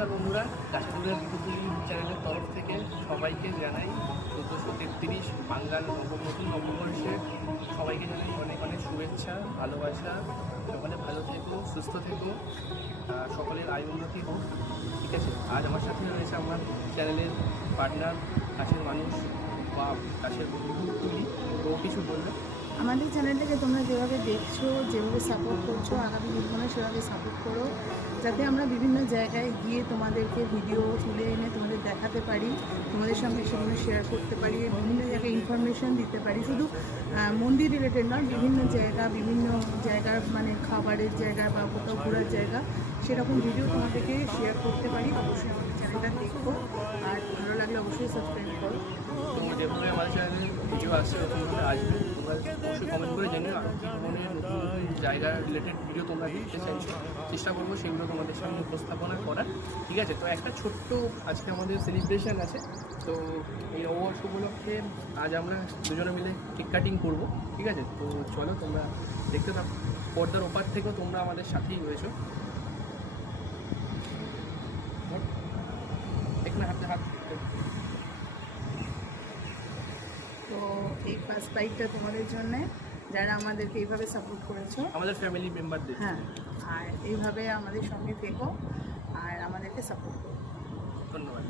নমস্কার বন্ধুরা, কাশীপুরের বিদ্যুৎ চ্যানেলের তরফ থেকে সবাইকে জানাই 1433 বাঙাল নতুন নববর্ষে সবাইকে জানাই অনেক অনেক শুভেচ্ছা, ভালোবাসা। সকলে ভালো থেকো, সুস্থ থেকো, সকলের আয় উন্নতি হোক। ঠিক আছে, আজ আমার সাথে রয়েছে আমার চ্যানেলের পার্টনার, কাছের মানুষ বা কাছের বন্ধু তুলি। তো কিছু বলবে? আমাদের চ্যানেলটাকে তোমরা যেভাবে দেখছো, যেভাবে সাপোর্ট করছো, আগামী দিনগুলো সেভাবে সাপোর্ট করো, যাতে আমরা বিভিন্ন জায়গায় গিয়ে তোমাদেরকে ভিডিও তুলে এনে তোমাদের দেখাতে পারি, তোমাদের সঙ্গে সেগুলো শেয়ার করতে পারি, বিভিন্ন জায়গায় ইনফরমেশান দিতে পারি। শুধু মন্দির রিলেটেড নয়, বিভিন্ন জায়গার মানে খাবারের জায়গা বা কোথাও ঘোরার জায়গা, সেরকম ভিডিও তোমাদেরকে শেয়ার করতে পারি। অবশ্যই আমাদের চ্যানেলটা দেখো, আর ভালো লাগলে অবশ্যই সাবস্ক্রাইব করো। তোমরা যেভাবে আমাদের চ্যানেলে ভিডিও আসছে নতুনভাবে আসবে, তোমরা অবশ্যই কমেন্ট করে জানিও কী ধরনের নতুন নতুন জায়গা রিলেটেড ভিডিও তোমরা দেখতে চাইছো। চেষ্টা করবো সেগুলো তোমাদের সামনে উপস্থাপনা করার। ঠিক আছে, তো একটা ছোট্ট আজকে আমাদের সেলিব্রেশন আছে। তো এই নববর্ষ উপলক্ষে আজ আমরা দুজনে মিলে কেক কাটিং করবো। ঠিক আছে, তো চলো তোমরা দেখতে থাকো। পর্দার ওপার থেকেও তোমরা আমাদের সাথেই রয়েছো। এখানে হাতে হাত। তো এই ফার্স্ট বাইকটা তোমাদের জন্য, যারা আমাদেরকে এইভাবে সাপোর্ট করেছো, আমাদের ফ্যামিলি মেম্বারদের। হ্যাঁ, আর এইভাবে আমাদের সঙ্গে থেকো আর আমাদেরকে সাপোর্ট করো। ধন্যবাদ।